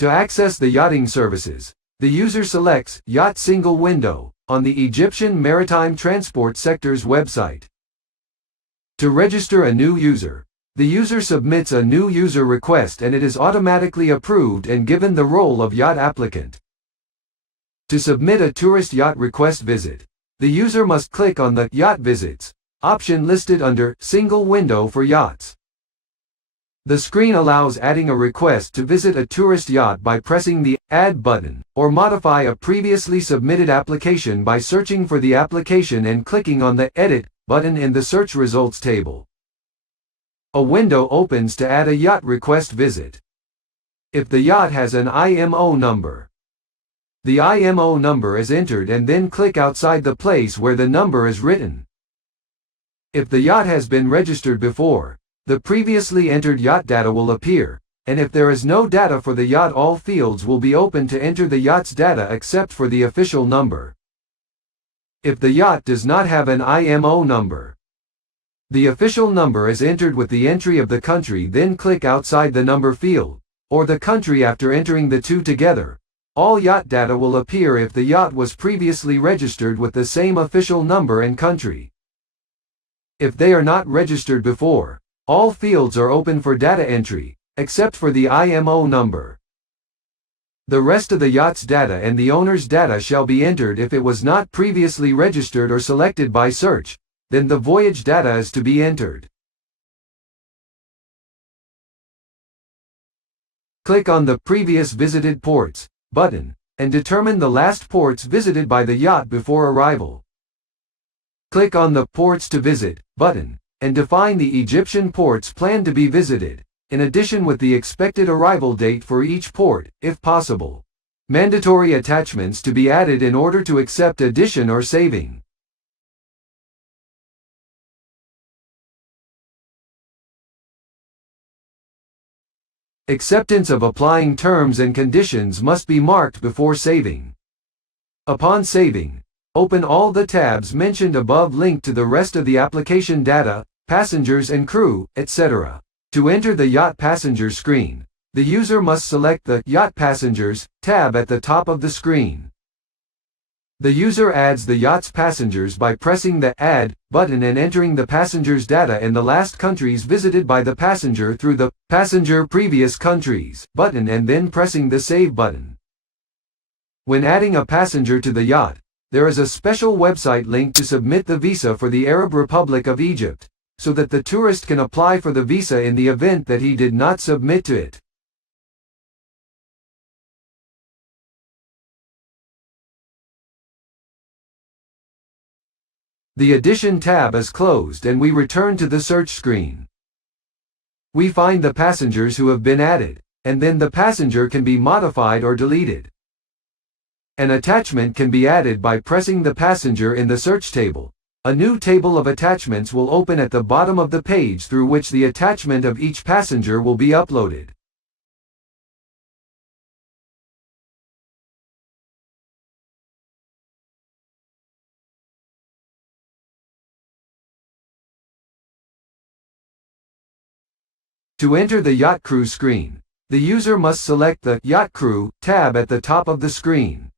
To access the yachting services, the user selects Yacht Single Window on the Egyptian Maritime Transport Sector's website. To register a new user, the user submits a new user request and it is automatically approved and given the role of yacht applicant. To submit a tourist yacht request visit, the user must click on the Yacht Visits option listed under Single Window for Yachts. The screen allows adding a request to visit a tourist yacht by pressing the Add button, or modify a previously submitted application by searching for the application and clicking on the Edit button in the search results table. A window opens to add a yacht request visit. If the yacht has an IMO number, the IMO number is entered and then click outside the place where the number is written. If the yacht has been registered before, the previously entered yacht data will appear, and if there is no data for the yacht, all fields will be open to enter the yacht's data except for the official number. If the yacht does not have an IMO number, the official number is entered with the entry of the country, then click outside the number field, or the country after entering the two together. All yacht data will appear if the yacht was previously registered with the same official number and country. If they are not registered before, all fields are open for data entry, except for the IMO number. The rest of the yacht's data and the owner's data shall be entered. If it was not previously registered or selected by search, then the voyage data is to be entered. Click on the Previous Visited Ports button, and determine the last ports visited by the yacht before arrival. Click on the Ports to Visit button, and define the Egyptian ports planned to be visited, in addition with the expected arrival date for each port, if possible. Mandatory attachments to be added in order to accept addition or saving. Acceptance of applying terms and conditions must be marked before saving. Upon saving, open all the tabs mentioned above linked to the rest of the application data, passengers and crew, etc. To enter the Yacht Passenger screen, the user must select the Yacht Passengers tab at the top of the screen. The user adds the yacht's passengers by pressing the Add button and entering the passenger's data in the last countries visited by the passenger through the Passenger Previous Countries button and then pressing the Save button. When adding a passenger to the yacht, there is a special website link to submit the visa for the Arab Republic of Egypt, so that the tourist can apply for the visa in the event that he did not submit to it. The Addition tab is closed and we return to the search screen. We find the passengers who have been added, and then the passenger can be modified or deleted. An attachment can be added by pressing the passenger in the search table. A new table of attachments will open at the bottom of the page through which the attachment of each passenger will be uploaded. To enter the Yacht Crew screen, the user must select the Yacht Crew tab at the top of the screen.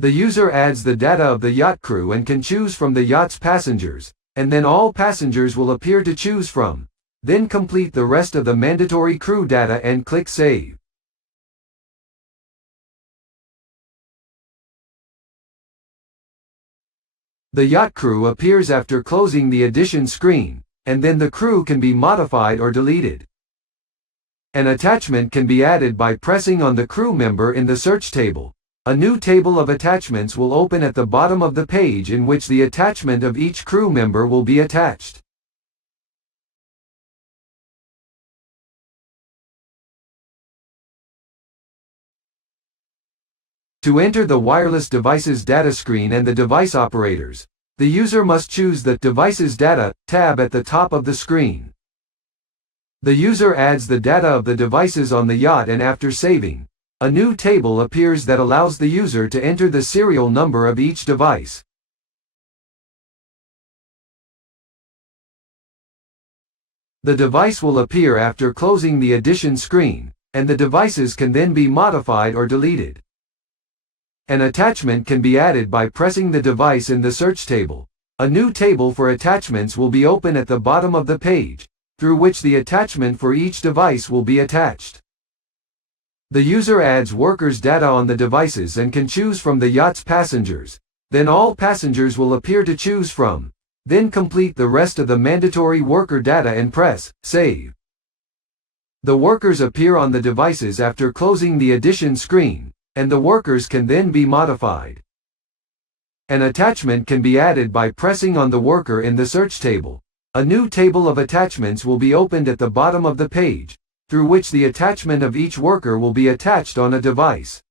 The user adds the data of the yacht crew and can choose from the yacht's passengers, and then all passengers will appear to choose from. Then complete the rest of the mandatory crew data and click Save. The yacht crew appears after closing the Addition screen, and then the crew can be modified or deleted. An attachment can be added by pressing on the crew member in the search table. A new table of attachments will open at the bottom of the page in which the attachment of each crew member will be attached. To enter the wireless devices data screen and the device operators, the user must choose the Devices Data tab at the top of the screen. The user adds the data of the devices on the yacht, and after saving, a new table appears that allows the user to enter the serial number of each device. The device will appear after closing the Addition screen, and the devices can then be modified or deleted. An attachment can be added by pressing the device in the search table. A new table for attachments will be open at the bottom of the page, through which the attachment for each device will be attached. The user adds workers' data on the devices and can choose from the yacht's passengers. Then all passengers will appear to choose from. Then complete the rest of the mandatory worker data and press Save. The workers appear on the devices after closing the addition screen, and the workers can then be modified. An attachment can be added by pressing on the worker in the search table. A new table of attachments will be opened at the bottom of the page, through which the attachment of each worker will be attached on a device.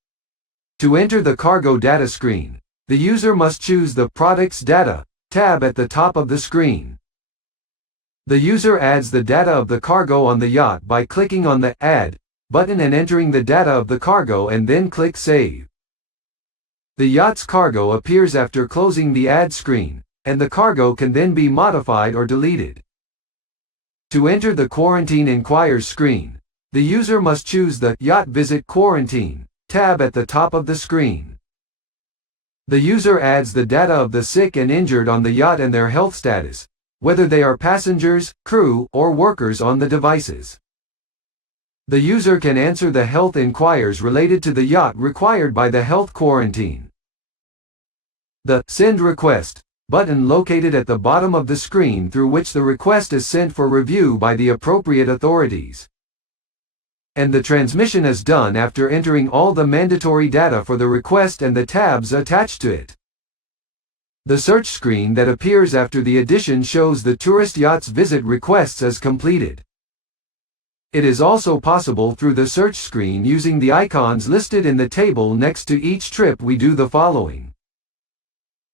To enter the cargo data screen, the user must choose the Products Data tab at the top of the screen. The user adds the data of the cargo on the yacht by clicking on the Add button and entering the data of the cargo and then click Save. The yacht's cargo appears after closing the Add screen, and the cargo can then be modified or deleted. To enter the Quarantine Inquires screen, the user must choose the Yacht Visit Quarantine tab at the top of the screen. The user adds the data of the sick and injured on the yacht and their health status, whether they are passengers, crew, or workers on the devices. The user can answer the health inquiries related to the yacht required by the health quarantine. The Send Request button located at the bottom of the screen through which the request is sent for review by the appropriate authorities. And the transmission is done after entering all the mandatory data for the request and the tabs attached to it. The search screen that appears after the addition shows the tourist yacht's visit requests as completed. It is also possible through the search screen using the icons listed in the table next to each trip we do the following.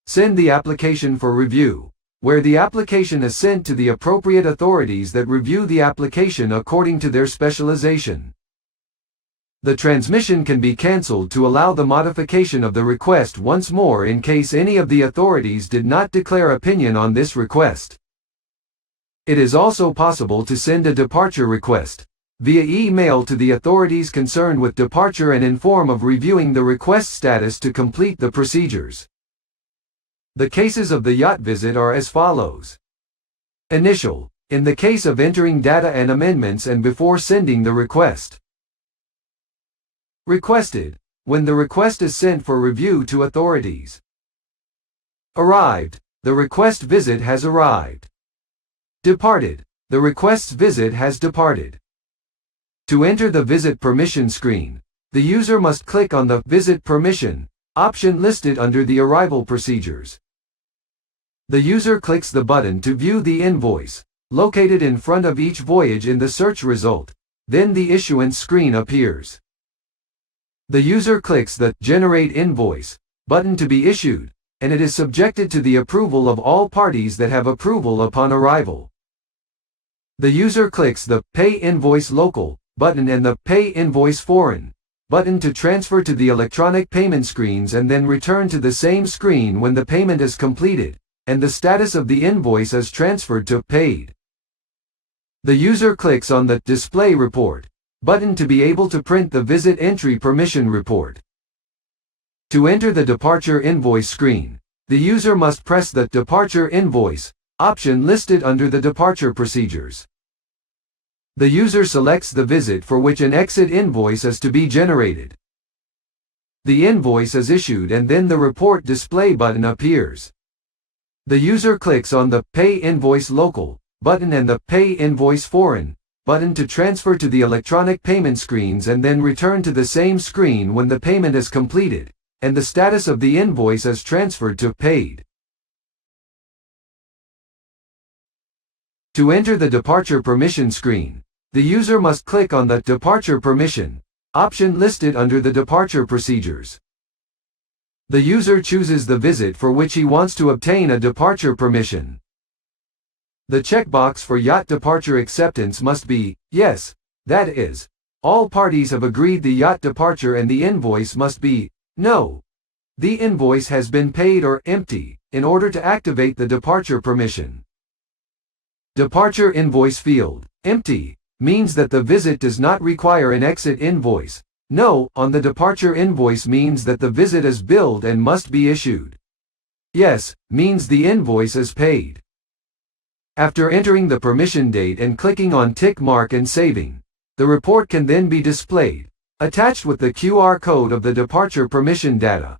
Send the application for review, where the application is sent to the appropriate authorities that review the application according to their specialization. The transmission can be cancelled to allow the modification of the request once more in case any of the authorities did not declare opinion on this request. It is also possible to send a departure request via email to the authorities concerned with departure and inform of reviewing the request status to complete the procedures. The cases of the yacht visit are as follows. Initial, in the case of entering data and amendments and before sending the request. Requested, when the request is sent for review to authorities. Arrived, the request visit has arrived. Departed, the request's visit has departed. To enter the visit permission screen, the user must click on the Visit Permission option listed under the Arrival Procedures. The user clicks the button to view the invoice, located in front of each voyage in the search result, then the issuance screen appears. The user clicks the Generate Invoice button to be issued, and it is subjected to the approval of all parties that have approval upon arrival. The user clicks the Pay Invoice Local button and the Pay Invoice Foreign button to transfer to the electronic payment screens and then return to the same screen when the payment is completed, and the status of the invoice is transferred to Paid. The user clicks on the Display Report button to be able to print the Visit Entry Permission Report. To enter the Departure Invoice screen, the user must press the Departure Invoice option listed under the Departure Procedures. The user selects the visit for which an exit invoice is to be generated. The invoice is issued and then the Report Display button appears. The user clicks on the Pay Invoice Local button and the Pay Invoice Foreign button to transfer to the electronic payment screens and then return to the same screen when the payment is completed, and the status of the invoice is transferred to Paid. To enter the Departure Permission screen, the user must click on the Departure Permission option listed under the Departure Procedures. The user chooses the visit for which he wants to obtain a departure permission. The checkbox for yacht departure acceptance must be Yes, that is, all parties have agreed the yacht departure, and the invoice must be No, the invoice has been paid, or Empty, in order to activate the departure permission. Departure Invoice field, Empty, means that the visit does not require an exit invoice. No on the departure invoice means that the visit is billed and must be issued. Yes means the invoice is paid. After entering the permission date and clicking on tick mark and saving, the report can then be displayed, attached with the QR code of the departure permission data.